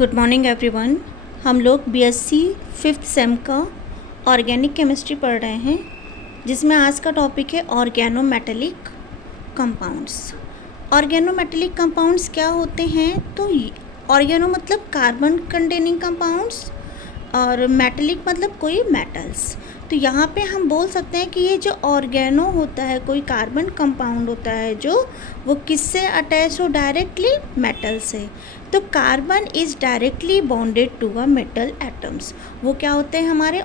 Good morning everyone. हम लोग BSc 5th same का ऑर्गेनिक केमिस्ट्री पढ़ रहे हैं, जिसमें आज का टॉपिक है ऑर्गेनोमेटेलिक कंपाउंड्स। ऑर्गेनोमेटेलिक कंपाउंड्स क्या होते हैं? तो ऑर्गेनो मतलब कार्बन कंटेनिंग कंपाउंड्स और मेटेलिक मतलब कोई मेटल्स। तो यहाँ पे हम बोल सकते हैं कि ये जो ऑर्गेनो होता है, कोई कार्बन कंपाउंड होता है जो वो किससे अटैच हो? डायरेक्टली मेटल से। तो carbon is directly bonded to a metal atoms. वो क्या होते हैं? हमारे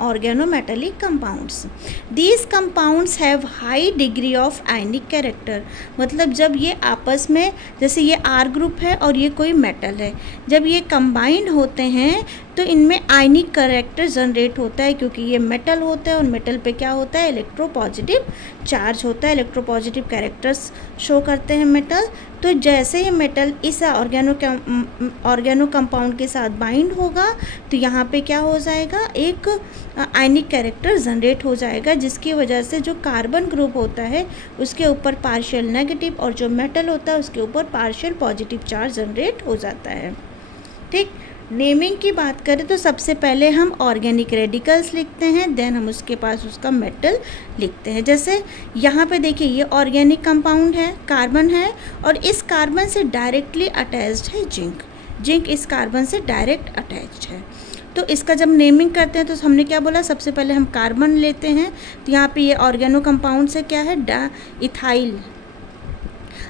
organometallic compounds. These compounds have high degree of ionic character. मतलब जब ये आपस में, जैसे ये आर ग्रुप है और ये कोई मेटल है, जब ये कंबाइंड होते हैं तो इनमें आयनिक कैरेक्टर जनरेट होता है, क्योंकि ये मेटल होता है और मेटल पे क्या होता है? इलेक्ट्रोपॉजिटिव चार्ज होता है, इलेक्ट्रोपॉजिटिव कैरेक्टर्स शो करते हैं मेटल। तो जैसे ही मेटल इस ऑर्गेनो कंपाउंड के साथ बाइंड होगा तो यहाँ पे क्या हो जाएगा? एक आयनिक कैरेक्टर जनरेट हो जाएगा, जिसकी वजह से जो कार्बन ग्रुप होता है उसके ऊपर पार्शियल नेगेटिव और जो मेटल होता है उसके ऊपर पार्शियल पॉजिटिव चार्ज जनरेट हो जाता है। ठीक, नेमिंग की बात करें तो सबसे पहले हम ऑर्गेनिक रेडिकल्स लिखते हैं, देन हम उसके पास उसका मेटल लिखते हैं। जैसे यहाँ पे देखिए, ये ऑर्गेनिक कंपाउंड है, कार्बन है, और इस कार्बन से डायरेक्टली अटैच्ड है जिंक। जिंक इस कार्बन से डायरेक्ट अटैच्ड है। तो इसका जब नेमिंग करते हैं तो हमने क्या बोला? सबसे पहले हम कार्बन लेते हैं, तो यहाँ पे ये ऑर्गेनो कंपाउंड से क्या है? इथाइल।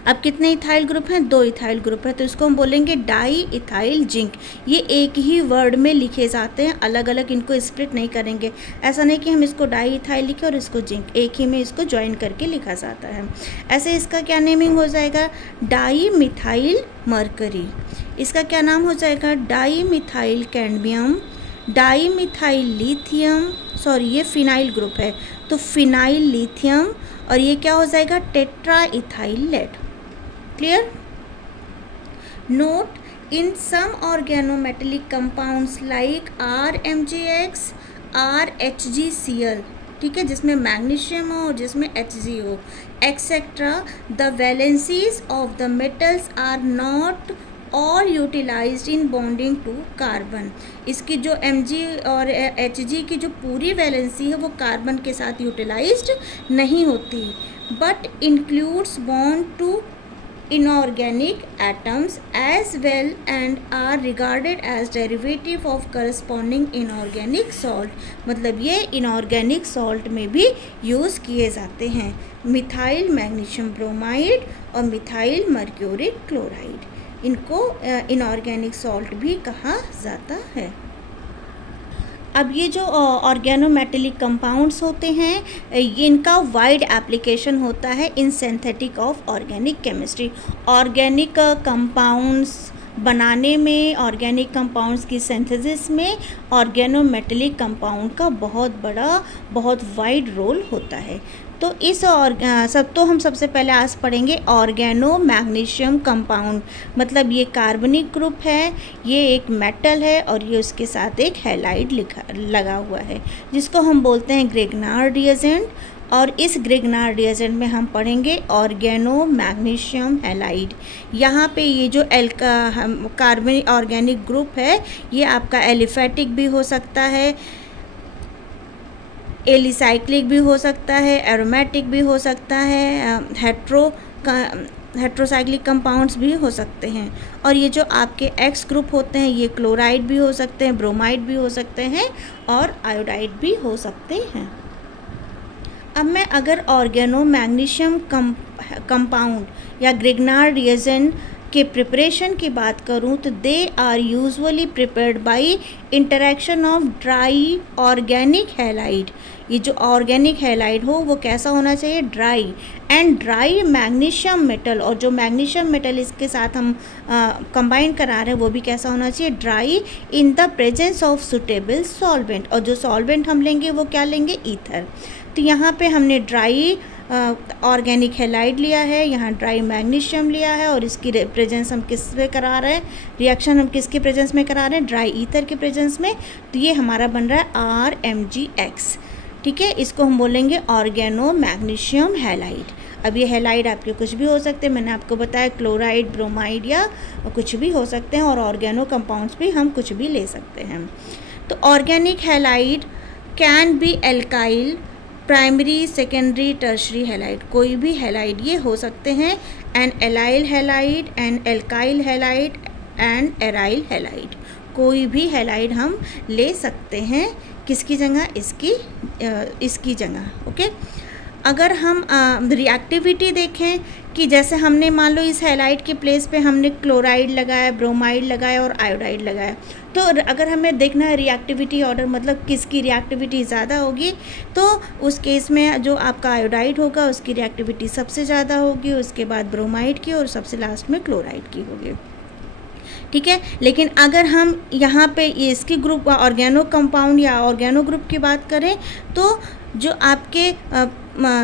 अब कितने इथाइल ग्रुप हैं? 2 इथाइल ग्रुप है, तो इसको हम बोलेंगे डाई इथाइल जिंक। ये एक ही वर्ड में लिखे जाते हैं, अलग अलग इनको स्प्लिट नहीं करेंगे। ऐसा नहीं कि हम इसको डाई इथाइल लिखें और इसको जिंक, एक ही में इसको ज्वाइन करके लिखा जाता है। ऐसे इसका क्या नेमिंग हो जाएगा? Dimethyl mercury. इसका क्या नाम हो जाएगा? Dimethyl cadmium, dimethyl lithium, sorry ये फिनाइल ग्रुप है तो फिनाइल लिथियम, और ये क्या हो जाएगा? Tetraethyl lead. Clear? Note, in some organometallic compounds like RMgX, RHgCl, ठीक है, जिसमें मैग्नीशियम हो और जिसमें Hg हो, etcetera, the valencies of the metals are not all utilised in bonding to carbon. इसकी जो Mg और Hg की जो पूरी वैलेंसी है वो कार्बन के साथ यूटिलाइज्ड नहीं होती, but includes bond to inorganic atoms as well and are regarded as derivative of corresponding inorganic salt। मतलब ये inorganic salt में भी यूज़ किए जाते हैं। मिथाइल मैग्नीशियम ब्रोमाइड और मिथाइल मर्क्यूरिक क्लोराइड, इनको inorganic salt भी कहा जाता है। अब ये जो ऑर्गेनोमेटेलिक कंपाउंड्स होते हैं, ये इनका वाइड एप्लीकेशन होता है इन synthetic of organic chemistry. Organic compounds बनाने में, ऑर्गेनिक कंपाउंड्स की सिंथेसिस में ऑर्गेनोमेटेलिक कंपाउंड का बहुत वाइड रोल होता है। तो इस हम सबसे पहले आज पढ़ेंगे ऑर्गेनो मैग्नीशियम कंपाउंड। मतलब ये कार्बनिक ग्रुप है, ये एक मेटल है और ये उसके साथ एक हैलाइड लगा हुआ है, जिसको हम बोलते हैं ग्रिग्नार्ड रिएजेंट। और इस ग्रिग्नार्ड रिएजेंट में हम पढ़ेंगे ऑर्गेनो मैग्नीशियम हैलाइड। यहाँ पे ये जो कार्बनिक ऑर्गेनिक ग्रुप है, ये आपका एलिफेटिक भी हो सकता है, एलिसाइक्लिक भी हो सकता है, एरोमेटिक भी हो सकता है, हेट्रोसाइक्लिक कंपाउंड्स भी हो सकते हैं। और ये जो आपके एक्स ग्रुप होते हैं, ये क्लोराइड भी हो सकते हैं, ब्रोमाइड भी हो सकते हैं और आयोडाइड भी हो सकते हैं। अब मैं अगर ऑर्गेनो मैग्नीशियम कंपाउंड या ग्रिग्नार्ड रिएजेंट के प्रिपरेशन की बात करूं तो they are usually prepared by interaction of dry organic halide. ये जो ऑर्गेनिक हैलाइड हो वो कैसा होना चाहिए? Dry and dry magnesium metal, और जो मैग्नीशियम मेटल इसके साथ हम कंबाइन करा रहे हैं वो भी कैसा होना चाहिए? Dry in the presence of suitable solvent. और जो सॉल्वेंट हम लेंगे वो क्या लेंगे? ईथर। तो यहाँ पे हमने ड्राई ऑर्गेनिक हैलाइड लिया है, यहाँ ड्राई मैग्नीशियम लिया है, और इसकी प्रेजेंस हम किस में करा रहे हैं? रिएक्शन हम किसके प्रेजेंस में करा रहे हैं? ड्राई ईथर के प्रेजेंस में। तो ये हमारा बन रहा है RMgX। ठीक है, इसको हम बोलेंगे ऑर्गेनो मैग्नीशियम हैलाइड। अब ये हैलाइड आपके कुछ भी हो सकते हैं, मैंने आपको बताया क्लोराइड, ब्रोमाइड या कुछ भी हो सकते हैं, और ऑर्गेनो कंपाउंड्स भी हम कुछ भी ले सकते हैं। तो organic halide can be alkyl, primary, secondary, tertiary halide, कोई भी हैलाइड ये हो सकते हैं। An allyl halide, an alkyl halide and aryl halide, कोई भी हैलाइड हम ले सकते हैं। किसकी जगह? इसकी जगह। ओके, अगर हम रिएक्टिविटी देखें कि जैसे हमने मान लो इस हैलाइड के प्लेस पे हमने क्लोराइड लगाया, ब्रोमाइड लगाया और आयोडाइड लगाया, तो अगर हमें देखना है रिएक्टिविटी ऑर्डर, मतलब किसकी रिएक्टिविटी ज़्यादा होगी, तो उस केस में जो आपका आयोडाइड होगा उसकी रिएक्टिविटी सबसे ज़्यादा होगी, उसके बाद ब्रोमाइड की, और सबसे लास्ट में क्लोराइड की होगी। ठीक है, लेकिन अगर हम यहाँ पे इसकी ग्रुप ऑर्गेनो कंपाउंड या ऑर्गेनो ग्रुप की बात करें, तो जो आपके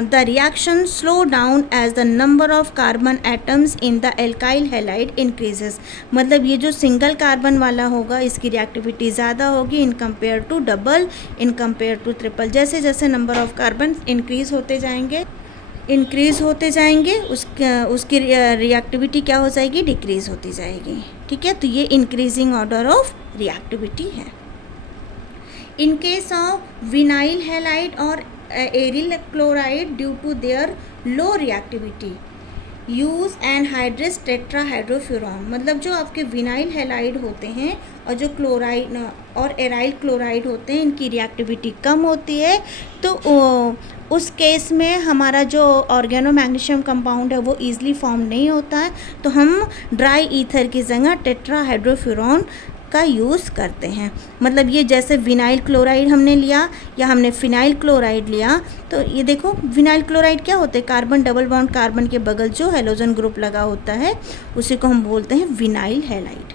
the reaction slow down as the number of carbon atoms in the alkyl halide increases, मतलब ये जो सिंगल कार्बन वाला होगा इसकी रिएक्टिविटी ज़्यादा होगी in compare to double, in compare to triple. जैसे जैसे नंबर ऑफ कार्बन इंक्रीज होते जाएंगे उसकी रिएक्टिविटी क्या हो जाएगी? डिक्रीज होती जाएगी। ठीक है, तो ये इंक्रीजिंग ऑर्डर ऑफ रिएक्टिविटी है। In case of vinyl halide और aryl chloride, due to their low reactivity, use anhydrous tetrahydrofuran, मतलब जो आपके विनाइल हैलाइड होते हैं और जो क्लोराइड और एराइल क्लोराइड होते हैं, इनकी रिएक्टिविटी कम होती है, तो उस केस में हमारा जो ऑर्गेनो मैग्नीशियम कंपाउंड है वो ईजिली फॉर्म नहीं होता है, तो हम ड्राई ईथर की जगह टेट्राहाइड्रोफ्यूरॉन का यूज़ करते हैं। मतलब ये जैसे विनाइल क्लोराइड हमने लिया या हमने फिनाइल क्लोराइड लिया, तो ये देखो विनाइल क्लोराइड क्या होते हैं? कार्बन डबल बॉन्ड, कार्बन के बगल जो हैलोजन ग्रुप लगा होता है उसी को हम बोलते हैं विनाइल हैलाइड।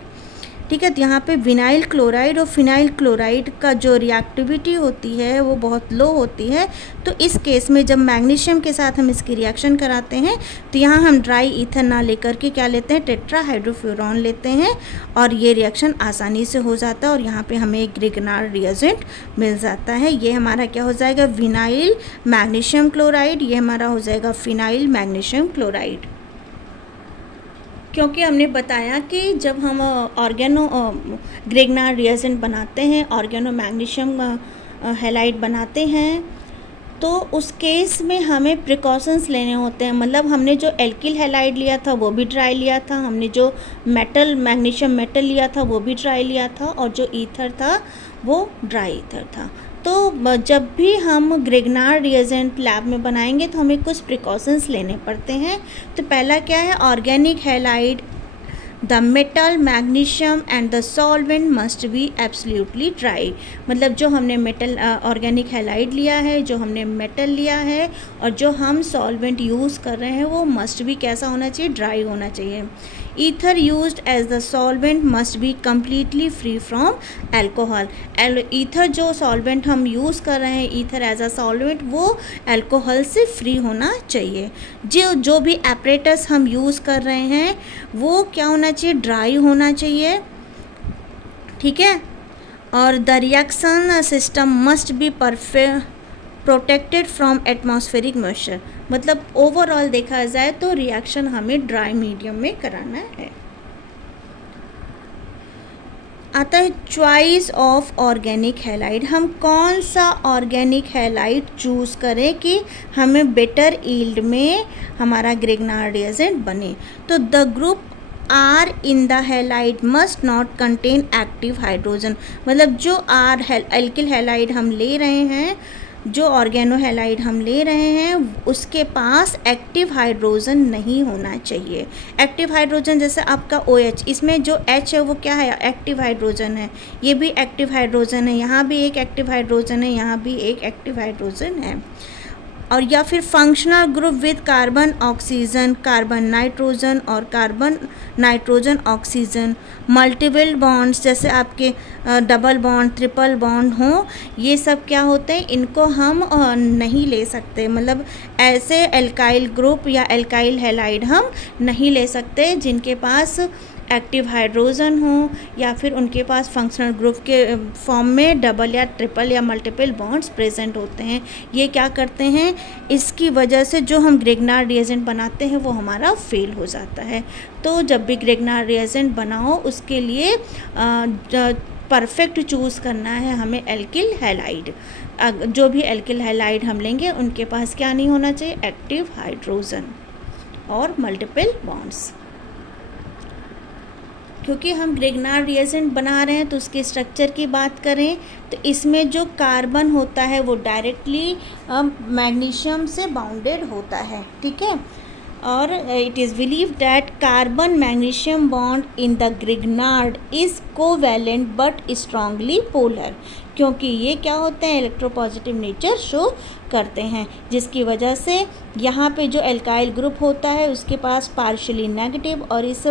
ठीक है, तो यहाँ पे विनाइल क्लोराइड और फिनाइल क्लोराइड का जो रिएक्टिविटी होती है वो बहुत लो होती है, तो इस केस में जब मैग्नीशियम के साथ हम इसकी रिएक्शन कराते हैं तो यहाँ हम ड्राई ईथर ना लेकर के क्या लेते हैं? टेट्राहाइड्रोफ्यूरॉन लेते हैं, और ये रिएक्शन आसानी से हो जाता है और यहाँ पे हमें एक ग्रिग्नार्ड रिएजेंट मिल जाता है। ये हमारा क्या हो जाएगा? विनाइल मैग्नीशियम क्लोराइड, ये हमारा हो जाएगा फिनाइल मैग्नीशियम क्लोराइड। क्योंकि हमने बताया कि जब हम ऑर्गेनो ग्रिग्नार्ड रिएजेंट बनाते हैं, ऑर्गेनो मैग्नीशियम हैलाइड बनाते हैं, तो उस केस में हमें प्रिकॉशंस लेने होते हैं। मतलब हमने जो एल्किल हैलाइड लिया था वो भी ड्राई लिया था, हमने जो मेटल मैग्नीशियम मेटल लिया था वो भी ड्राई लिया था, और जो ईथर था वो ड्राई ईथर था। तो जब भी हम ग्रिग्नार्ड रिएजेंट लैब में बनाएंगे तो हमें कुछ प्रिकॉशंस लेने पड़ते हैं। तो पहला क्या है? Organic halide, the metal, magnesium and the solvent must be absolutely dry. मतलब जो हमने मेटल ऑर्गेनिक हैलाइड लिया है, जो हमने मेटल लिया है, और जो हम सॉल्वेंट यूज़ कर रहे हैं वो मस्ट भी कैसा होना चाहिए? ड्राई होना चाहिए। Ether used as the solvent must be completely free from alcohol. Ether जो सॉल्वेंट हम यूज़ कर रहे हैं, ईथर एज अ सॉल्वेंट, वो एल्कोहल से फ्री होना चाहिए। जो भी एपरेटस हम यूज़ कर रहे हैं वो क्या होना चाहिए? ड्राई होना चाहिए। ठीक है, और the reaction system must be protected from atmospheric moisture. मतलब ओवरऑल देखा जाए तो रिएक्शन हमें ड्राई मीडियम में कराना है। आता है चॉइस ऑफ ऑर्गेनिक हैलाइड। हम कौन सा ऑर्गेनिक हैलाइड चूज़ करें कि हमें बेटर ईल्ड में हमारा ग्रिग्नार्ड रिएजेंट बने? तो the group R in the halide must not contain active hydrogen. मतलब जो आर एल्किल हैलाइड हम ले रहे हैं, जो ऑर्गेनो हैलाइड हम ले रहे हैं, उसके पास एक्टिव हाइड्रोजन नहीं होना चाहिए। एक्टिव हाइड्रोजन जैसे आपका OH, इसमें जो H है वो क्या है? एक्टिव हाइड्रोजन है। ये भी एक्टिव हाइड्रोजन है, यहाँ भी एक एक्टिव हाइड्रोजन है, यहाँ भी एक एक्टिव हाइड्रोजन है। और या फिर functional group with carbon oxygen, carbon nitrogen और carbon nitrogen oxygen, multiple bonds जैसे आपके डबल बॉन्ड, ट्रिपल बॉन्ड हों, ये सब क्या होते हैं? इनको हम नहीं ले सकते। मतलब ऐसे एल्काइल ग्रुप या एल्काइल हैलाइड हम नहीं ले सकते जिनके पास एक्टिव हाइड्रोजन हो या फिर उनके पास फंक्शनल ग्रुप के फॉर्म में डबल या ट्रिपल या मल्टीपल बॉन्ड्स प्रेजेंट होते हैं। ये क्या करते हैं, इसकी वजह से जो हम ग्रिग्नार्ड रिएजेंट बनाते हैं वो हमारा फेल हो जाता है। तो जब भी ग्रिग्नार्ड रिएजेंट बनाओ उसके लिए परफेक्ट चूज़ करना है हमें एल्किल हैलाइड। जो भी एल्किल हैलाइड हम लेंगे उनके पास क्या नहीं होना चाहिए, एक्टिव हाइड्रोजन और मल्टीपल बॉन्ड्स। क्योंकि हम ग्रिग्नार्ड रिएजेंट बना रहे हैं तो उसके स्ट्रक्चर की बात करें तो इसमें जो कार्बन होता है वो डायरेक्टली मैग्नीशियम से बाउंडेड होता है, ठीक है। और it is believe that carbon magnesium bond in the Grignard is covalent but strongly polar, क्योंकि ये क्या होते हैं, इलेक्ट्रोपॉजिटिव नेचर शो करते हैं, जिसकी वजह से यहाँ पे जो एल्काइल ग्रुप होता है उसके पास पार्शियली नेगेटिव और इस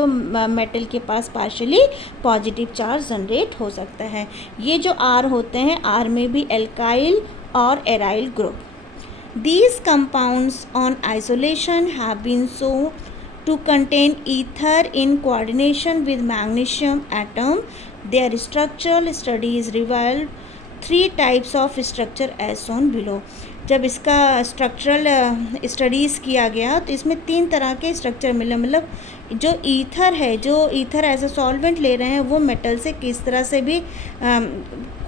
मेटल के पास पार्शियली पॉजिटिव चार्ज जनरेट हो सकता है। ये जो आर होते हैं, आर में भी एल्काइल और aryl group. These compounds on isolation have been shown to contain ether in coordination with magnesium atom. Their structural studies reveal 3 types of structure as shown below. जब इसका स्ट्रक्चरल स्टडीज़ किया गया तो इसमें 3 तरह के स्ट्रक्चर मिले, मतलब जो ईथर है, जो ईथर एज अ सॉल्वेंट ले रहे हैं वो मेटल से किस तरह से भी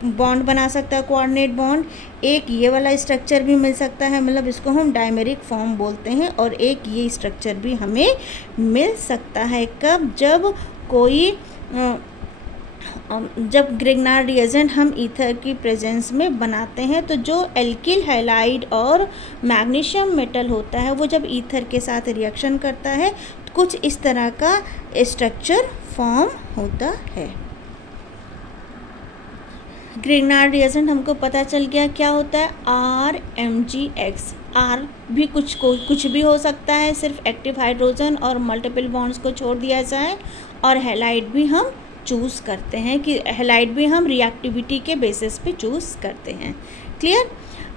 बॉन्ड बना सकता है, कोऑर्डिनेट बॉन्ड। एक ये वाला स्ट्रक्चर भी मिल सकता है, मतलब इसको हम डायमेरिक फॉर्म बोलते हैं, और एक ये स्ट्रक्चर भी हमें मिल सकता है। कब, जब कोई जब ग्रिग्नार्ड रिएजेंट हम ईथर की प्रेजेंस में बनाते हैं तो जो एल्किल हैलाइड और मैग्नीशियम मेटल होता है वो जब ईथर के साथ रिएक्शन करता है तो कुछ इस तरह का स्ट्रक्चर फॉर्म होता है। ग्रिग्नार्ड रिएजेंट हमको पता चल गया क्या होता है, RMgX। आर भी कुछ भी हो सकता है, सिर्फ एक्टिव हाइड्रोजन और मल्टीपल बॉन्ड्स को छोड़ दिया जाए, और हैलाइड भी हम चूज़ करते हैं कि हैलाइड भी हम रिएक्टिविटी के बेसिस पे चूज़ करते हैं। क्लियर।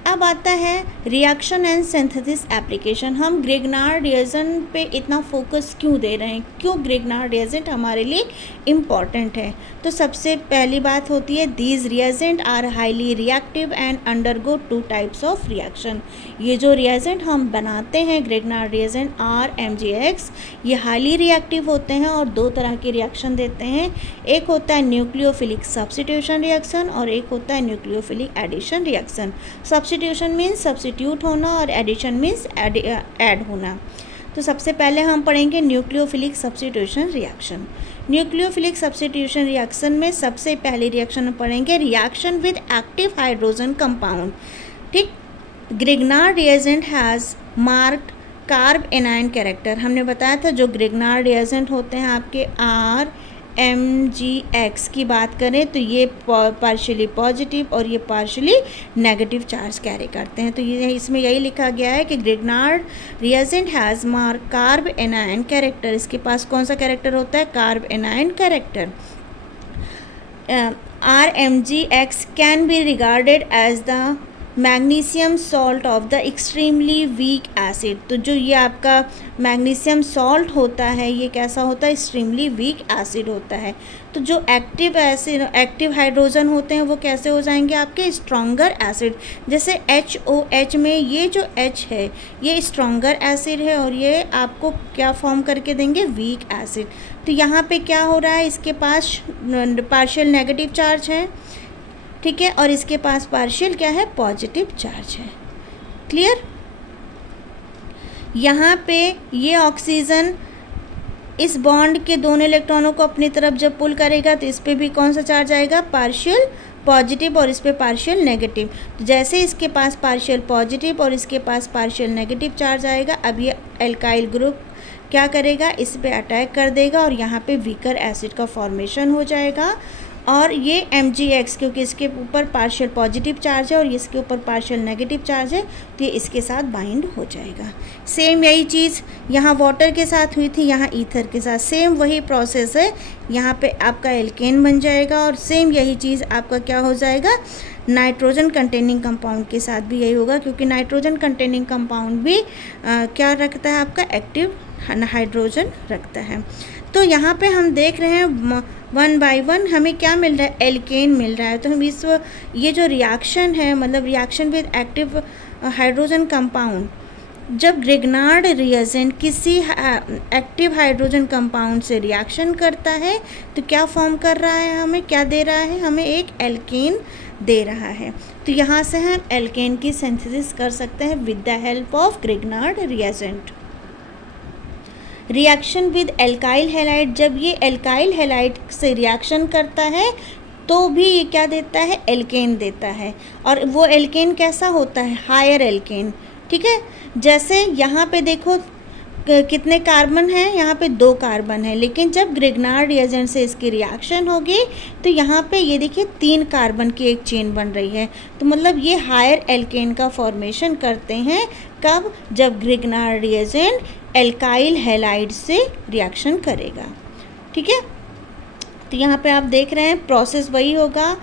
अब आता है रिएक्शन एंड सिंथेसिस एप्लीकेशन। हम ग्रिग्नार्ड रिएजेंट पे इतना फोकस क्यों दे रहे हैं, क्यों ग्रिग्नार्ड रिएजेंट हमारे लिए इम्पॉर्टेंट है। तो सबसे पहली बात होती है, these reagent are highly reactive and undergo 2 types of reaction. ये जो रिएजेंट हम बनाते हैं ग्रिग्नार्ड रिएजेंट RMgX, ये हाईली रिएक्टिव होते हैं और 2 तरह के रिएक्शन देते हैं। एक होता है न्यूक्लियोफिलिक सब्स्टिट्यूशन रिएक्शन और एक होता है nucleophilic addition reaction. Substitution means substitute होना और एडिशन मीन्स ऐड होना। तो सबसे पहले हम पढ़ेंगे nucleophilic substitution reaction. Nucleophilic substitution reaction में सबसे पहली रिएक्शन पढ़ेंगे reaction with active hydrogen compound. ठीक। Grignard reagent has marked carbanion character. हमने बताया था जो ग्रिग्नार्ड रिएजेंट होते हैं आपके RMgX की बात करें तो ये पार्शियली पॉजिटिव और ये पार्शियली नेगेटिव चार्ज कैरी करते हैं। तो ये इसमें यही लिखा गया है कि Grignard reagent has mark carbanion character. इसके पास कौन सा कैरेक्टर होता है, carbanion character. RMgX can be regarded as the magnesium salt of the extremely weak acid. तो जो ये आपका मैग्नीशियम सॉल्ट होता है ये कैसा होता है, एक्सट्रीमली वीक एसिड होता है। तो जो एक्टिव एसिड, एक्टिव हाइड्रोजन होते हैं वो कैसे हो जाएंगे आपके स्ट्रॉन्गर एसिड। जैसे HOH में ये जो H है ये स्ट्रॉन्गर एसिड है और ये आपको क्या फॉर्म करके देंगे, वीक एसिड। तो यहाँ पे क्या हो रहा है, इसके पास पार्शियल नेगेटिव चार्ज है, ठीक है, और इसके पास पार्शियल क्या है, पॉजिटिव चार्ज है। क्लियर। यहाँ पे ये ऑक्सीजन इस बॉन्ड के दोनों इलेक्ट्रॉनों को अपनी तरफ जब पुल करेगा तो इस पे भी कौन सा चार्ज आएगा, पार्शियल पॉजिटिव और इस पे पार्शियल नेगेटिव। तो जैसे इसके पास पार्शियल पॉजिटिव और इसके पास पार्शियल नेगेटिव चार्ज आएगा, अब ये एल्काइल ग्रुप क्या करेगा, इस पे अटैक कर देगा और यहाँ पे वीकर एसिड का फॉर्मेशन हो जाएगा। और ये MgX क्योंकि इसके ऊपर पार्शियल पॉजिटिव चार्ज है और इसके ऊपर पार्शियल नेगेटिव चार्ज है तो ये इसके साथ बाइंड हो जाएगा। सेम यही चीज़ यहाँ वाटर के साथ हुई थी, यहाँ ईथर के साथ सेम वही प्रोसेस है। यहाँ पे आपका एल्केन बन जाएगा और सेम यही चीज़ आपका क्या हो जाएगा, नाइट्रोजन कंटेनिंग कंपाउंड के साथ भी यही होगा, क्योंकि नाइट्रोजन कंटेनिंग कंपाउंड भी क्या रखता है, आपका एक्टिव हाइड्रोजन रखता है। तो यहाँ पे हम देख रहे हैं 1 बाय 1 हमें क्या मिल रहा है, एल्केन मिल रहा है। तो हम ये जो रिएक्शन है, मतलब reaction with active hydrogen compound, जब ग्रिग्नार्ड रिएजेंट किसी एक्टिव हाइड्रोजन कंपाउंड से रिएक्शन करता है तो क्या फॉर्म कर रहा है, हमें क्या दे रहा है, हमें एक एल्केन दे रहा है। तो यहाँ से हम एल्केन की सिंथेसिस कर सकते हैं with the help of Grignard reagent. Reaction with alkyl halide, जब ये एल्काइल हैलाइड से रिएक्शन करता है तो भी ये क्या देता है, एल्केन देता है। और वो एल्केन कैसा होता है, हायर एल्केन। ठीक है, जैसे यहाँ पे देखो कितने कार्बन हैं, यहाँ पे 2 कार्बन है, लेकिन जब ग्रिग्नार्ड रिएजेंट से इसकी रिएक्शन होगी तो यहाँ पे ये देखिए 3 कार्बन की एक चेन बन रही है। तो मतलब ये हायर एल्केन का फॉर्मेशन करते हैं, कब, जब ग्रिग्नार्ड रिएजेंट एल्काइल हैलाइड से रिएक्शन करेगा। ठीक है, तो यहाँ पे आप देख रहे हैं प्रोसेस वही होगा,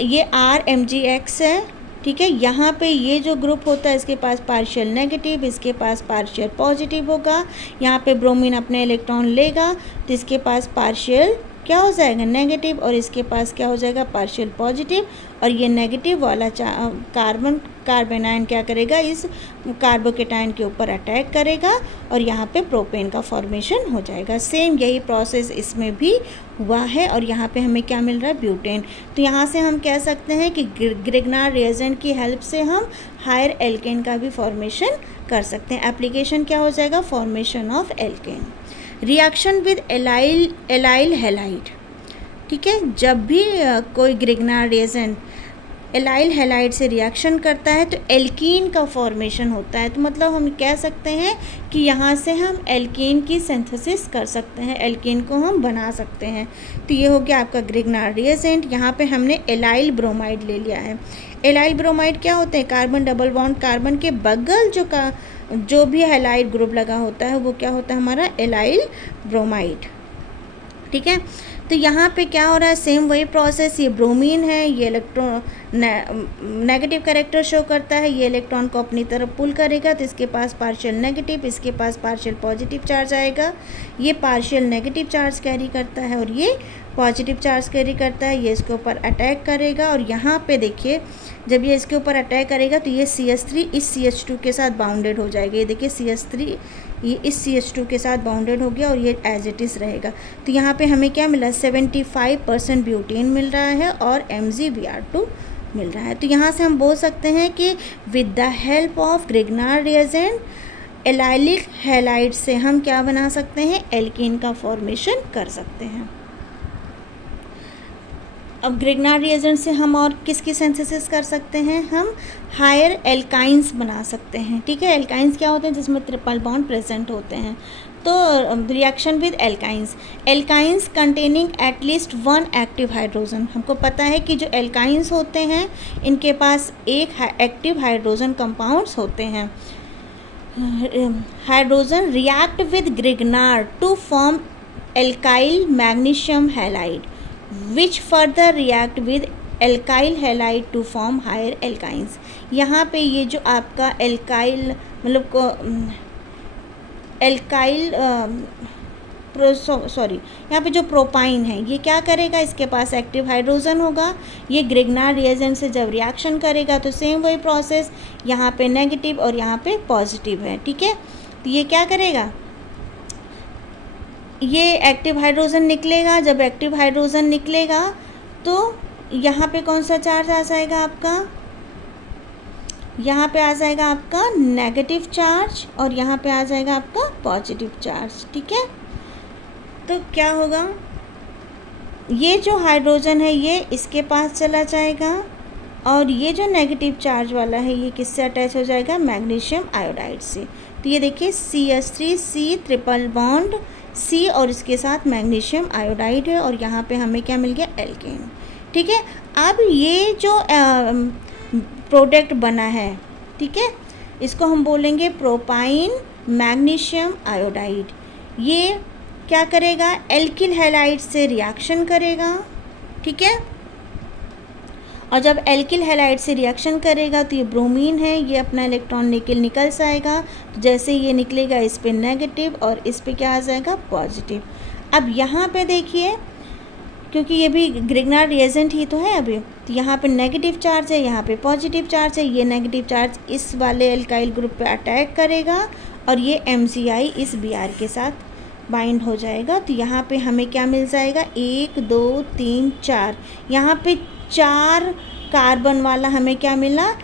ये RMgX है। ठीक है, यहाँ पे ये जो ग्रुप होता है इसके पास पार्शियल नेगेटिव, इसके पास पार्शियल पॉजिटिव होगा। यहाँ पे ब्रोमीन अपने इलेक्ट्रॉन लेगा तो इसके पास पार्शियल क्या हो जाएगा, नेगेटिव, और इसके पास क्या हो जाएगा, पार्शियल पॉजिटिव। और ये नेगेटिव वाला कार्बेनाइन क्या करेगा, इस कार्बोकेटाइन के ऊपर अटैक करेगा और यहाँ पे प्रोपेन का फॉर्मेशन हो जाएगा। सेम यही प्रोसेस इसमें भी हुआ है और यहाँ पे हमें क्या मिल रहा है, ब्यूटेन। तो यहाँ से हम कह सकते हैं कि ग्रिग्नार्ड रिएजेंट की हेल्प से हम हायर एल्केन का भी फॉर्मेशन कर सकते हैं। एप्लीकेशन क्या हो जाएगा, formation of alkene. Reaction with allyl halide. ठीक है, जब भी कोई ग्रिग्नार्ड रिएजेंट एलाइल हैलाइड से रिएक्शन करता है तो एल्कीन का फॉर्मेशन होता है। तो मतलब हम कह सकते हैं कि यहाँ से हम एल्कीन की सिंथेसिस कर सकते हैं, एल्कीन को हम बना सकते हैं। तो ये हो गया आपका ग्रिग्नार्ड रिएजेंट। यहाँ पे हमने एलाइल ब्रोमाइड ले लिया है। एलाइल ब्रोमाइड क्या होते हैं, कार्बन डबल बॉन्ड, कार्बन के बगल जो भी हैलाइड ग्रुप लगा होता है वो क्या होता है, हमारा एलाइल ब्रोमाइड। ठीक है, तो यहाँ पे क्या हो रहा है, सेम वही प्रोसेस। ये ब्रोमीन है, ये इलेक्ट्रॉन नेगेटिव कैरेक्टर शो करता है, ये इलेक्ट्रॉन को अपनी तरफ पुल करेगा तो इसके पास पार्शियल नेगेटिव, इसके पास पार्शियल पॉजिटिव चार्ज आएगा। ये पार्शियल नेगेटिव चार्ज कैरी करता है और ये पॉजिटिव चार्ज कैरी करता है। ये इसके ऊपर अटैक करेगा और यहाँ पे देखिए जब ये इसके ऊपर अटैक करेगा तो ये CH3 इस CH2 के साथ बाउंडेड हो जाएगा। ये देखिए CH3 ये इस CH2 के साथ बाउंडेड हो गया और ये एज इट इज़ रहेगा। तो यहाँ पे हमें क्या मिला, 75% ब्यूटेन मिल रहा है और MgBr2 मिल रहा है। तो यहाँ से हम बोल सकते हैं कि with the help of Grignard reagent allylic halide से हम क्या बना सकते हैं, एल्कीन का फॉर्मेशन कर सकते हैं। अब ग्रिग्नार्ड रिएजेंट से हम और किसकी सिंथेसिस कर सकते हैं, हम हायर एल्काइंस बना सकते हैं। ठीक है, एल्काइंस क्या होते हैं, जिसमें ट्रिपल बॉन्ड प्रेजेंट होते हैं। तो reaction with alkynes containing at least 1 active hydrogen. हमको पता है कि जो एल्काइंस होते हैं इनके पास एक एक्टिव हाइड्रोजन कंपाउंड्स होते हैं। Hydrogen react with Grignard to form alkyl magnesium halide which further react with alkyl halide to form higher alkynes। यहाँ पे ये जो आपका एल्काइल मतलब को एल्काइल यहाँ पे जो प्रोपाइन है ये क्या करेगा, इसके पास एक्टिव हाइड्रोजन होगा। ये ग्रिग्नार्ड रिएजेंट से जब रिएक्शन करेगा तो सेम वही प्रोसेस, यहाँ पे नेगेटिव और यहाँ पे पॉजिटिव है। ठीक है, तो ये क्या करेगा, ये एक्टिव हाइड्रोजन निकलेगा। जब एक्टिव हाइड्रोजन निकलेगा तो यहाँ पे कौन सा चार्ज आ जाएगा आपका, यहाँ पे आ जाएगा आपका नेगेटिव चार्ज और यहाँ पे आ जाएगा आपका पॉजिटिव चार्ज। ठीक है, तो क्या होगा, ये जो हाइड्रोजन है ये इसके पास चला जाएगा और ये जो नेगेटिव चार्ज वाला है ये किससे अटैच हो जाएगा, मैग्नीशियम आयोडाइड से। तो ये देखिए CH3C ट्रिपल बॉन्ड C और इसके साथ मैग्नीशियम आयोडाइड है और यहाँ पे हमें क्या मिल गया, एल्केन। ठीक है, अब ये जो प्रोडक्ट बना है, ठीक है, इसको हम बोलेंगे प्रोपाइन मैग्नीशियम आयोडाइड। ये क्या करेगा, एल्किल हैलाइड से रिएक्शन करेगा। ठीक है, और जब एल्किल हैलाइड से रिएक्शन करेगा तो ये ब्रोमीन है, ये अपना इलेक्ट्रॉन निकल जाएगा। जैसे ये निकलेगा इस पे नेगेटिव और इस पे क्या आ जाएगा, पॉजिटिव। अब यहाँ पे देखिए, क्योंकि ये भी ग्रिग्नार्ड रिएजेंट ही तो है अभी, तो यहाँ पे नेगेटिव चार्ज है, यहाँ पे पॉजिटिव चार्ज है। ये नेगेटिव चार्ज इस वाले एल्काइल ग्रुप पे अटैक करेगा और ये MgI इस Br के साथ बाइंड हो जाएगा। तो यहाँ पे हमें क्या मिल जाएगा, 1 2 3 4, यहाँ पे 4 कार्बन वाला हमें क्या मिला,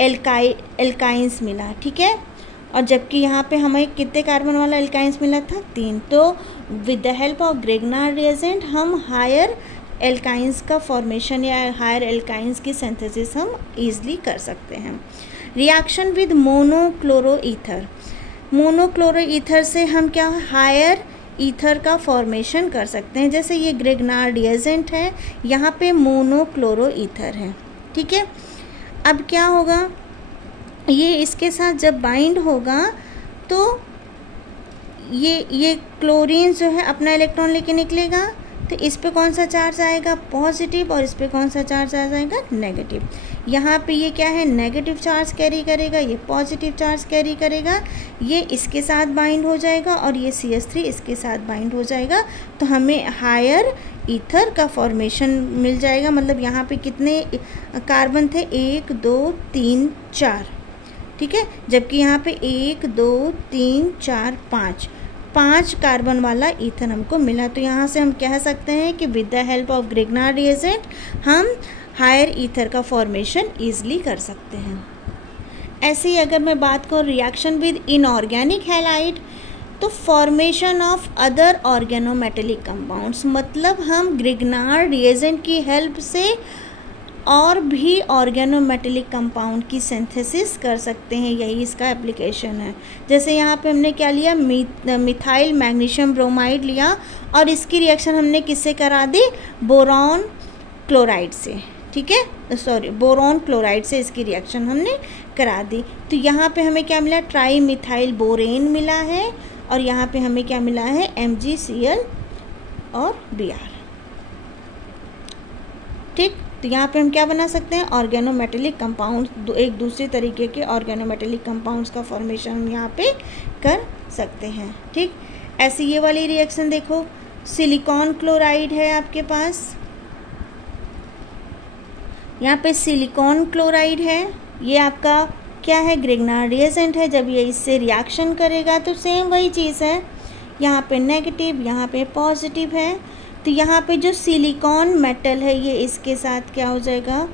एल्काइंस मिला, ठीक है। और जबकि यहाँ पे हमें कितने कार्बन वाला एल्काइंस मिला था, 3। तो with the help of Grignard reagent हम हायर एल्काइंस का फॉर्मेशन या हायर एल्काइंस की सिंथेसिस हम ईजिली कर सकते हैं। Reaction with monochloro ether, monochloro ether से हम क्या हायर ईथर का फॉर्मेशन कर सकते हैं। जैसे ये ग्रिग्नार्ड रिएजेंट है, यहाँ पे मोनोक्लोरो ईथर है, ठीक है। अब क्या होगा, ये इसके साथ जब बाइंड होगा तो ये क्लोरीन जो है अपना इलेक्ट्रॉन लेके निकलेगा, तो इस पे कौन सा चार्ज आएगा, पॉजिटिव, और इस पे कौन सा चार्ज आ जाएगा, नेगेटिव। यहाँ पे ये क्या है, नेगेटिव चार्ज कैरी करेगा, ये पॉजिटिव चार्ज कैरी करेगा, ये इसके साथ बाइंड हो जाएगा और ये CH3 इसके साथ बाइंड हो जाएगा। तो हमें हायर ईथर का फॉर्मेशन मिल जाएगा। मतलब यहाँ पे कितने कार्बन थे, 1 2 3 4, ठीक है। जबकि यहाँ पे 1 2 3 4 5 कार्बन वाला ईथर हमको मिला। तो यहाँ से हम कह सकते हैं कि with the help of Grignard reagent हम हायर ईथर का फॉर्मेशन ईजिली कर सकते हैं। ऐसे ही अगर मैं बात करूँ रिएक्शन विद इनऑर्गेनिक हैलाइड, तो formation of other organometallic compounds, मतलब हम ग्रिग्नार्ड रिएजेंट की हेल्प से और भी ऑर्गेनोमेटेलिक कंपाउंड की सिंथेसिस कर सकते हैं, यही इसका एप्लीकेशन है। जैसे यहाँ पे हमने क्या लिया, मिथाइल मैग्नीशियम ब्रोमाइड लिया और इसकी रिएक्शन हमने किससे करा दी, बोरॉन क्लोराइड से, ठीक है, सॉरी बोरॉन क्लोराइड से इसकी रिएक्शन हमने करा दी। तो यहाँ पे हमें क्या मिला, ट्राई मिथाइल बोरेन मिला है, और यहाँ पे हमें क्या मिला है, MgCl और Br, ठीक। तो यहाँ पे हम क्या बना सकते हैं, ऑर्गेनोमेटेलिक कंपाउंड्स, एक दूसरे तरीके के ऑर्गेनोमेटेलिक कंपाउंड्स का फॉर्मेशन हम यहाँ पे कर सकते हैं, ठीक। ऐसी ये वाली रिएक्शन देखो, सिलिकॉन क्लोराइड है आपके पास, यहाँ पे सिलिकॉन क्लोराइड है, ये आपका क्या है, ग्रिग्नार्ड रिएजेंट है। जब ये इससे रिएक्शन करेगा तो सेम वही चीज़ है, यहाँ पे नेगेटिव, यहाँ पे पॉजिटिव है। तो यहाँ पे जो सिलिकॉन मेटल है ये इसके साथ क्या हो जाएगा,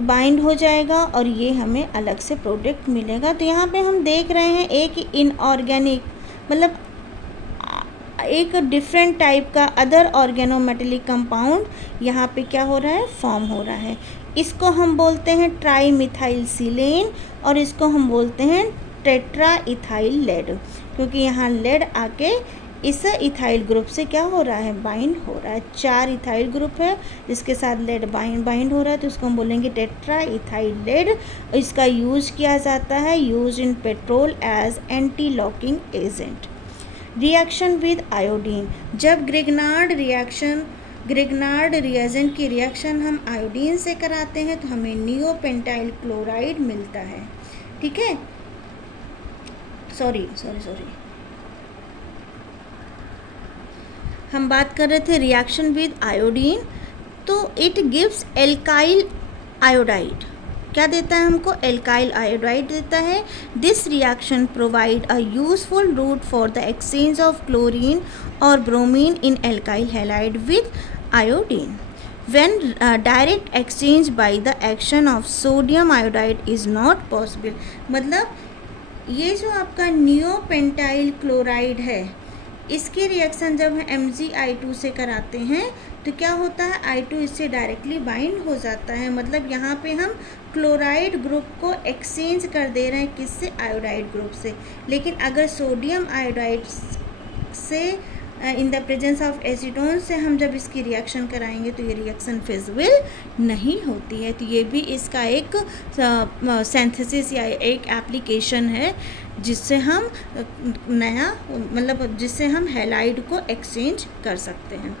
बाइंड हो जाएगा, और ये हमें अलग से प्रोडक्ट मिलेगा। तो यहाँ पे हम देख रहे हैं एक इनऑर्गेनिक, मतलब एक डिफरेंट टाइप का अदर ऑर्गेनोमेटेलिक कंपाउंड यहाँ पे क्या हो रहा है, फॉर्म हो रहा है। इसको हम बोलते हैं ट्राई मिथाइल सिलेन, और इसको हम बोलते हैं टेट्रा इथाइल लेड, क्योंकि यहाँ लेड आके इस इथाइल ग्रुप से क्या हो रहा है, बाइंड हो रहा है। 4 इथाइल ग्रुप है जिसके साथ लेड बाइंड हो रहा है, तो इसको हम बोलेंगे टेट्रा इथाइल लेड। इसका यूज किया जाता है, use in petrol as anti locking agent. Reaction with iodine, जब ग्रिग्नार्ड रिएजेंट की रिएक्शन हम आयोडीन से कराते हैं तो हमें नियोपेंटाइल क्लोराइड मिलता है, ठीक है। सॉरी हम बात कर रहे थे रिएक्शन विद आयोडीन, तो इट गिव्स एल्काइल आयोडाइड, क्या देता है हमको, एल्काइल आयोडाइड देता है। This reaction provide a useful route for the exchange of chlorine और bromine in alkyl halide with iodine. When direct exchange by the action of sodium iodide is not possible, मतलब ये जो आपका neopentyl chloride है, इसकी reaction जब हम MgI2 से कराते हैं तो क्या होता है, I2 इससे डायरेक्टली बाइंड हो जाता है। मतलब यहाँ पे हम क्लोराइड ग्रुप को एक्सचेंज कर दे रहे हैं, किससे, आयोडाइड ग्रुप से। लेकिन अगर सोडियम आयोडाइड से in the presence of acetone से हम जब इसकी रिएक्शन कराएंगे तो ये रिएक्शन फिजिबल नहीं होती है। तो ये भी इसका एक सिंथेसिस या एक एप्लीकेशन है जिससे हम नया, मतलब जिससे हम हैलाइड को एक्सचेंज कर सकते हैं।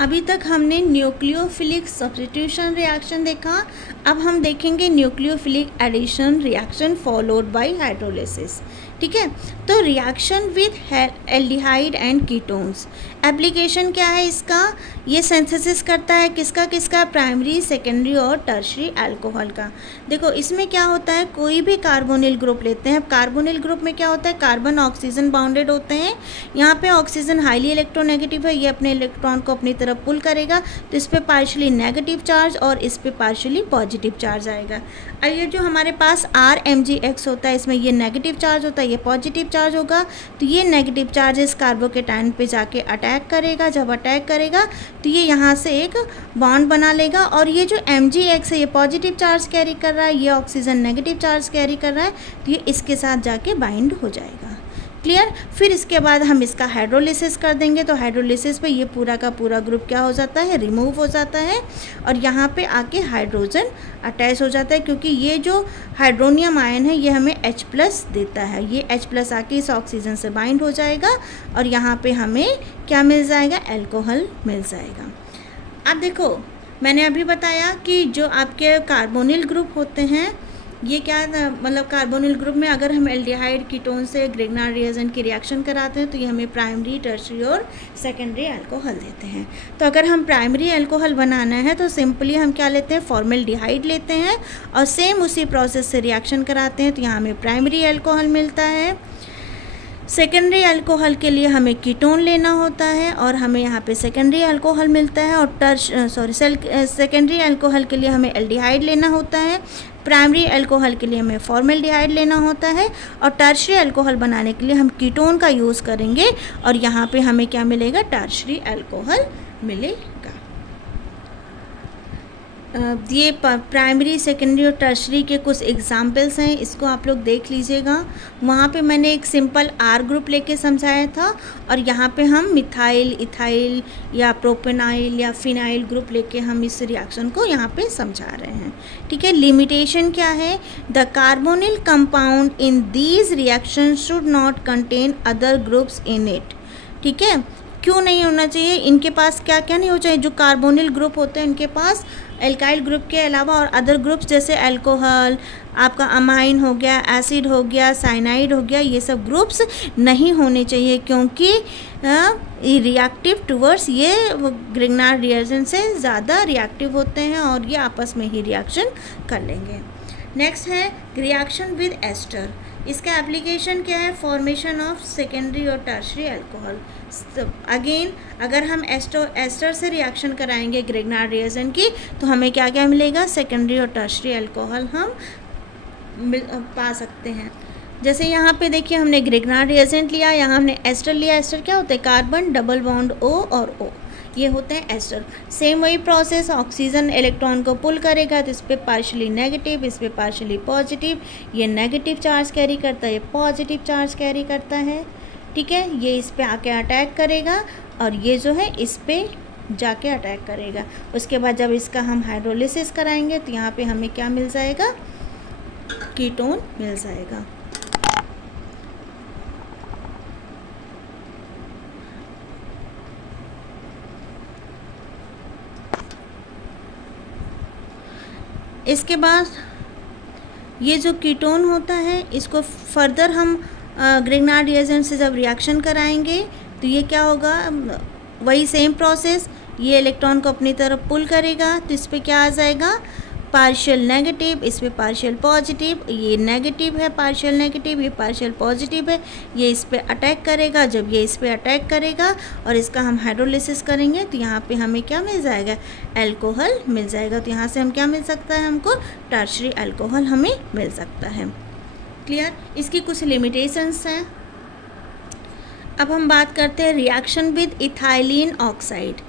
अभी तक हमने न्यूक्लियोफिलिक सब्स्टिट्यूशन रिएक्शन देखा, अब हम देखेंगे nucleophilic addition reaction followed by hydrolysis. ठीक है। तो reaction with aldehyde and ketones, application क्या है इसका, ये सिंथेसिस करता है किसका किसका, प्राइमरी, सेकेंडरी और टर्शरी अल्कोहल का। देखो इसमें क्या होता है, कोई भी कार्बोनिल ग्रुप लेते हैं, कार्बोनिल ग्रुप में क्या होता है, कार्बन ऑक्सीजन बाउंडेड होते हैं। यहाँ पे ऑक्सीजन हाईली इलेक्ट्रोनेगेटिव है, ये अपने इलेक्ट्रॉन को अपनी तरफ पुल करेगा, तो इस पर पार्शियली नेगेटिव चार्ज और इस पर पार्शियली पॉजिटिव चार्ज आएगा। और ये जो हमारे पास RMgX होता है, इसमें ये नेगेटिव चार्ज होता है, ये पॉजिटिव चार्ज होगा। तो ये नेगेटिव चार्ज इस कार्बोकेटायन पे जाके अटैक करेगा, जब अटैक करेगा तो ये यहाँ से एक बॉन्ड बना लेगा, और ये जो MgX है ये पॉजिटिव चार्ज कैरी कर रहा है, ये ऑक्सीजन नेगेटिव चार्ज कैरी कर रहा है, तो ये इसके साथ जाके बाइंड हो जाएगा। क्लियर। फिर इसके बाद हम इसका हाइड्रोलिसिस कर देंगे, तो हाइड्रोलिसिस पे ये पूरा का पूरा ग्रुप क्या हो जाता है, रिमूव हो जाता है, और यहाँ पे आके हाइड्रोजन अटैच हो जाता है, क्योंकि ये जो हाइड्रोनियम आयन है ये हमें H+ देता है, ये H+ आके इस ऑक्सीजन से बाइंड हो जाएगा, और यहाँ पे हमें क्या मिल जाएगा, अल्कोहल मिल जाएगा। अब देखो मैंने अभी बताया कि जो आपके कार्बोनिल ग्रुप होते हैं, ये क्या मतलब कार्बोनिल ग्रुप में अगर हम एल्डिहाइड कीटोन से ग्रिग्नार्ड रिएजेंट की रिएक्शन कराते हैं तो ये हमें प्राइमरी, टर्शरी और सेकेंडरी अल्कोहल देते हैं। तो अगर हम प्राइमरी अल्कोहल बनाना है तो सिंपली हम क्या लेते हैं, फॉर्मल्डिहाइड लेते हैं, और सेम उसी प्रोसेस से रिएक्शन कराते हैं, तो यहाँ हमें प्राइमरी अल्कोहल मिलता है। सेकेंडरी अल्कोहल के लिए हमें कीटोन लेना होता है, और हमें यहाँ पे सेकेंडरी अल्कोहल मिलता है, और सेकेंडरी अल्कोहल के लिए हमें एल्डिहाइड लेना होता है, प्राइमरी अल्कोहल के लिए हमें फॉर्मल्डिहाइड लेना होता है, और टर्शरी अल्कोहल बनाने के लिए हम कीटोन का यूज़ करेंगे, और यहाँ पे हमें क्या मिलेगा, टर्शरी अल्कोहल मिलेगा। ये प्राइमरी, सेकेंडरी और टर्शरी के कुछ एग्जाम्पल्स हैं, इसको आप लोग देख लीजिएगा। वहाँ पे मैंने एक सिंपल R ग्रुप लेके समझाया था, और यहाँ पे हम मिथाइल, इथाइल या प्रोपेनाइल या फिनाइल ग्रुप लेके हम इस रिएक्शन को यहाँ पे समझा रहे हैं। ठीक है। लिमिटेशन क्या है, the carbonyl compound in these reaction should not contain other groups in it. ठीक है। क्यों नहीं होना चाहिए, इनके पास क्या क्या नहीं हो चाहिए, जो कार्बोनिल ग्रुप होते हैं इनके पास एल्काइल ग्रुप के अलावा और अदर ग्रुप्स जैसे अल्कोहल, आपका अमाइन हो गया, एसिड हो गया, साइनाइड हो गया, ये सब ग्रुप्स नहीं होने चाहिए, क्योंकि रिएक्टिव टूवर्ड्स ये ग्रिग्नार्ड रिएजेंट से ज़्यादा रिएक्टिव होते हैं, और ये आपस में ही रिएक्शन कर लेंगे। नेक्स्ट है रिएक्शन विद एस्टर। इसका एप्लीकेशन क्या है, फॉर्मेशन ऑफ सेकेंडरी और टर्शरी अल्कोहल। अगेन अगर हम एस्टर से रिएक्शन कराएंगे ग्रिग्नार्ड रिएजेंट की, तो हमें क्या क्या मिलेगा, सेकेंडरी और टर्शरी अल्कोहल हम पा सकते हैं। जैसे यहाँ पे देखिए हमने ग्रिग्नार्ड रिएजेंट लिया, यहाँ हमने एस्टर लिया। एस्टर क्या होता है, कार्बन डबल बॉन्ड O और O, ये होते हैं एस्टर। सेम वही प्रोसेस, ऑक्सीजन इलेक्ट्रॉन को पुल करेगा, तो इस पर पार्शियली नेगेटिव, इस पर पार्शियली पॉजिटिव, ये नेगेटिव चार्ज कैरी करता है, ये पॉजिटिव चार्ज कैरी करता है। ठीक है। ये इस पर आके अटैक करेगा, और ये जो है इस पर जाके अटैक करेगा। उसके बाद जब इसका हम हाइड्रोलिसिस कराएंगे तो यहाँ पे हमें क्या मिल जाएगा, कीटोन मिल जाएगा। इसके बाद ये जो कीटोन होता है, इसको फर्दर हम ग्रिग्नार्ड रिएजेंट से जब रिएक्शन कराएंगे तो ये क्या होगा, वही सेम प्रोसेस, ये इलेक्ट्रॉन को अपनी तरफ पुल करेगा, तो इस पर क्या आ जाएगा, पार्शियल नेगेटिव, इस पर पार्शियल पॉजिटिव, ये नेगेटिव है पार्शियल नेगेटिव, ये पार्शियल पॉजिटिव है, ये इस पर अटैक करेगा। जब ये इस पर अटैक करेगा और इसका हम हाइड्रोलिसिस करेंगे तो यहाँ पे हमें क्या मिल जाएगा, अल्कोहल मिल जाएगा। तो यहाँ से हम क्या मिल सकता है, हमको टर्शरी अल्कोहल हमें मिल सकता है। क्लियर। इसकी कुछ लिमिटेशंस हैं। अब हम बात करते हैं reaction with ethylene oxide.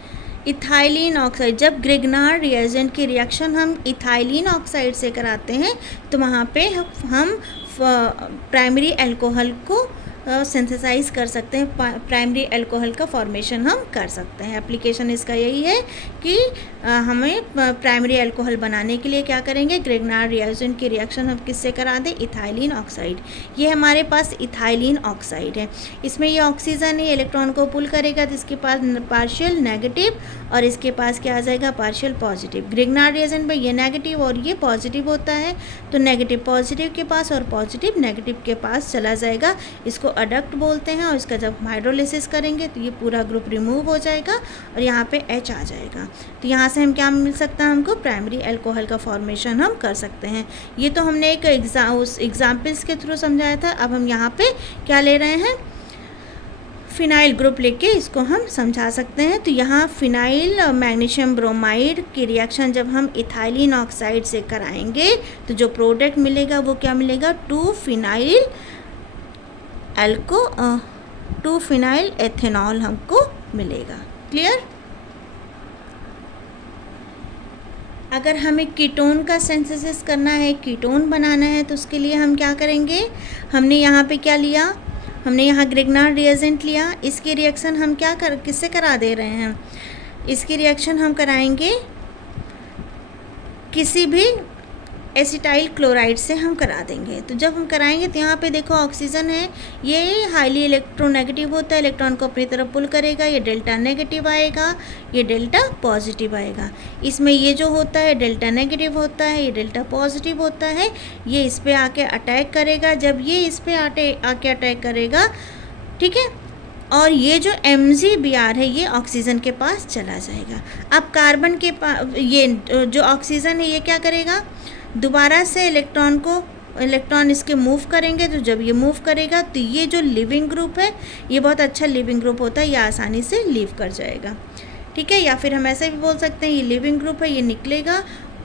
Ethylene oxide, जब ग्रिग्नार्ड रिएजेंट की रिएक्शन हम इथाइलिन ऑक्साइड से कराते हैं तो वहाँ पे हम प्राइमरी अल्कोहल को सिंथेसाइज कर सकते हैं, प्राइमरी अल्कोहल का फॉर्मेशन हम कर सकते हैं। एप्लीकेशन इसका यही है कि हमें प्राइमरी अल्कोहल बनाने के लिए क्या करेंगे, ग्रिग्नार्ड रिएजेंट की रिएक्शन हम किससे करा दें, इथाइलिन ऑक्साइड। ये हमारे पास इथाइलिन ऑक्साइड है, इसमें ये ऑक्सीजन है, इलेक्ट्रॉन को पुल करेगा तो इसके पास पार्शियल नेगेटिव और इसके पास क्या आ जाएगा, पार्शियल पॉजिटिव। ग्रिग्नार्ड रिएजेंट में ये नेगेटिव और ये पॉजिटिव होता है, तो नेगेटिव पॉजिटिव के पास और पॉजिटिव नेगेटिव के पास चला जाएगा। इसको अडक्ट बोलते हैं, और इसका जब हाइड्रोलिसिस करेंगे तो ये पूरा ग्रुप रिमूव हो जाएगा और यहाँ पे H आ जाएगा। तो यहाँ से हम क्या मिल सकता है, हमको प्राइमरी अल्कोहल का फॉर्मेशन हम कर सकते हैं। ये तो हमने एक उस एग्जाम्पल्स के थ्रू समझाया था। अब हम यहाँ पे क्या ले रहे हैं, फिनाइल ग्रुप लेके इसको हम समझा सकते हैं। तो यहाँ फिनाइल मैग्नीशियम ब्रोमाइड की रिएक्शन जब हम इथाइलिन ऑक्साइड से कराएंगे तो जो प्रोडक्ट मिलेगा वो क्या मिलेगा, 2 फिनाइल एथेनॉल हमको मिलेगा। क्लियर। अगर हमें कीटोन का सिंथेसिस करना है, कीटोन बनाना है, तो उसके लिए हम क्या करेंगे, हमने यहाँ पे क्या लिया, हमने यहाँ ग्रिग्नार्ड रिएजेंट लिया। इसकी रिएक्शन हम किससे करा दे रहे हैं, इसकी रिएक्शन हम कराएंगे किसी भी एसिटाइल क्लोराइड से हम करा देंगे। तो जब हम कराएंगे तो यहाँ पे देखो ऑक्सीजन है, ये हाईली इलेक्ट्रोनेगेटिव होता है, इलेक्ट्रॉन को अपनी तरफ पुल करेगा, ये डेल्टा नेगेटिव आएगा, ये डेल्टा पॉजिटिव आएगा। इसमें ये जो होता है डेल्टा नेगेटिव होता है, ये डेल्टा पॉजिटिव होता है, ये इस पर आके अटैक करेगा। जब ये इस पर आके अटैक करेगा, ठीक है, और ये जो MgBr है ये ऑक्सीजन के पास चला जाएगा। अब कार्बन के पास ये जो ऑक्सीजन है ये क्या करेगा, दोबारा से इलेक्ट्रॉन इसके मूव करेंगे। तो जब ये मूव करेगा तो ये जो लिविंग ग्रुप है ये बहुत अच्छा लिविंग ग्रुप होता है, ये आसानी से लीव कर जाएगा। ठीक है, या फिर हम ऐसे भी बोल सकते हैं ये लिविंग ग्रुप है, ये निकलेगा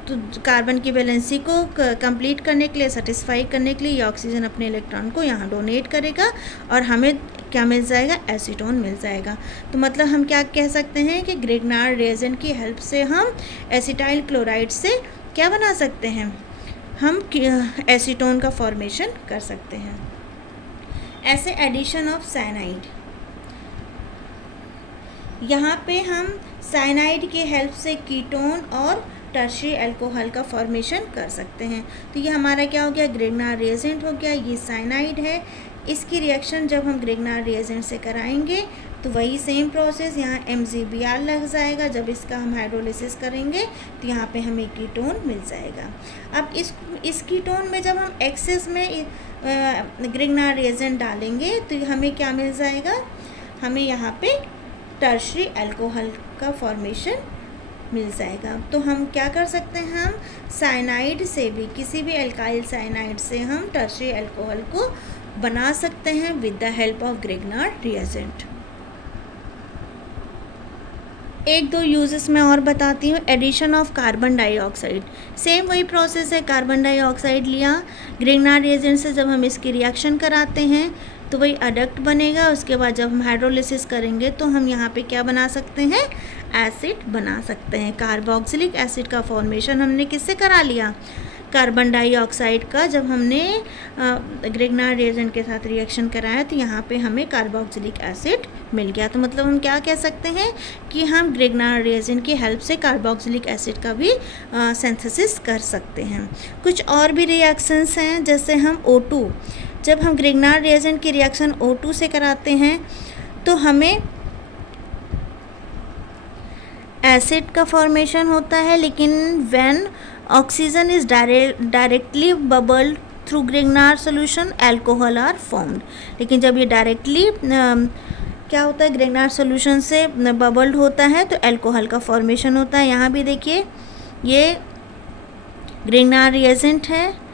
तो कार्बन की वैलेंसी को कंप्लीट करने के लिए, सेटिस्फाई करने के लिए ये ऑक्सीजन अपने इलेक्ट्रॉन को यहाँ डोनेट करेगा और हमें क्या मिल जाएगा, एसीटोन मिल जाएगा। तो मतलब हम क्या कह सकते हैं कि ग्रिग्नार्ड रिएजेंट की हेल्प से हम एसिटाइल क्लोराइड से क्या बना सकते हैं, हम एसीटोन का फॉर्मेशन कर सकते हैं। ऐसे एडिशन ऑफ साइनाइड, यहाँ पे हम साइनाइड की हेल्प से कीटोन और टर्शियरी अल्कोहल का फॉर्मेशन कर सकते हैं। तो ये हमारा क्या हो गया, ग्रिग्नार्ड रिएजेंट हो गया, ये साइनाइड है। इसकी रिएक्शन जब हम ग्रिग्नार्ड रिएजेंट से कराएंगे तो वही सेम प्रोसेस, यहाँ MgBr लग जाएगा। जब इसका हम हाइड्रोलिसिस करेंगे तो यहाँ पे हमें कीटोन मिल जाएगा। अब इस कीटोन में जब हम एक्सेस में ग्रिग्नार्ड रिएजेंट डालेंगे तो हमें क्या मिल जाएगा, हमें यहाँ पे टर्शियरी अल्कोहल का फॉर्मेशन मिल जाएगा। तो हम क्या कर सकते हैं, हम साइनाइड से भी, किसी भी अल्काइल साइनाइड से हम टर्शियरी अल्कोहल को बना सकते हैं with the help of Grignard reagent. एक दो यूजेस मैं और बताती हूँ। Addition of carbon dioxide, same वही प्रोसेस है, कार्बन डाइऑक्साइड लिया, ग्रिग्नार्ड रिएजेंट से जब हम इसकी रिएक्शन कराते हैं तो वही अडक्ट बनेगा। उसके बाद जब हम हाइड्रोलिसिस करेंगे तो हम यहाँ पे क्या बना सकते हैं, एसिड बना सकते हैं। कार्बोक्सिलिक एसिड का फॉर्मेशन हमने किससे करा लिया, कार्बन डाइऑक्साइड का। जब हमने ग्रिग्नार्ड रिएजेंट के साथ रिएक्शन कराया तो यहाँ पे हमें कार्बोक्सिलिक एसिड मिल गया। तो मतलब हम क्या कह सकते हैं कि हम ग्रिग्नार्ड रिएजेंट की हेल्प से कार्बोक्सिलिक एसिड का भी सिंथेसिस कर सकते हैं। कुछ और भी रिएक्शंस हैं, जैसे हम O2, जब हम ग्रिग्नार्ड रिएजेंट की रिएक्शन O2 से कराते हैं तो हमें एसिड का फॉर्मेशन होता है, लेकिन when oxygen is directly bubbled through Grignard solution alcohol are formed. लेकिन जब ये डायरेक्टली क्या होता है, ग्रिग्नार्ड सॉल्यूशन से बबल्ड होता है तो अल्कोहल का फॉर्मेशन होता है। यहाँ भी देखिए ये ग्रिग्नार्ड रिएजेंट है,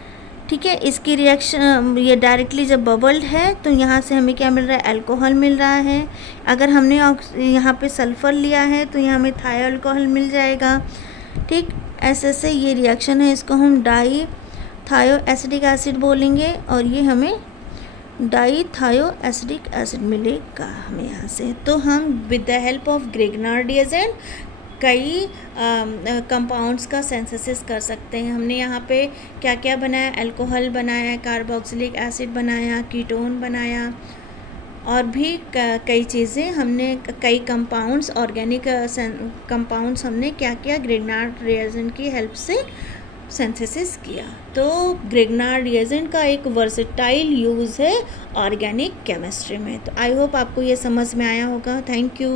ठीक है, इसकी रिएक्शन ये डायरेक्टली जब बबल्ड है तो यहाँ से हमें क्या मिल रहा है, अल्कोहल मिल रहा है। अगर हमने यहाँ पे सल्फ़र लिया है तो यहाँ हमें थायो अल्कोहल मिल जाएगा। ठीक, ऐसे ये रिएक्शन है, इसको हम डाई थायो एसिडिक एसिड बोलेंगे और ये हमें डाई थायो एसिडिक एसिड मिलेगा हमें यहाँ से। तो हम with the help of Grignard reagent कई कंपाउंड्स का सिंथेसिस कर सकते हैं। हमने यहाँ पे क्या क्या बनाया, अल्कोहल बनाया, कार्बोक्सिलिक एसिड बनाया, कीटोन बनाया, और भी कई चीज़ें हमने, कई कंपाउंड्स, ऑर्गेनिक कंपाउंड्स हमने क्या किया, ग्रिग्नार्ड रिएजेंट की हेल्प से सिंथेसिस किया। तो ग्रिग्नार्ड रिएजेंट का एक वर्सेटाइल यूज़ है ऑर्गेनिक केमिस्ट्री में। तो आई होप आपको ये समझ में आया होगा। Thank you.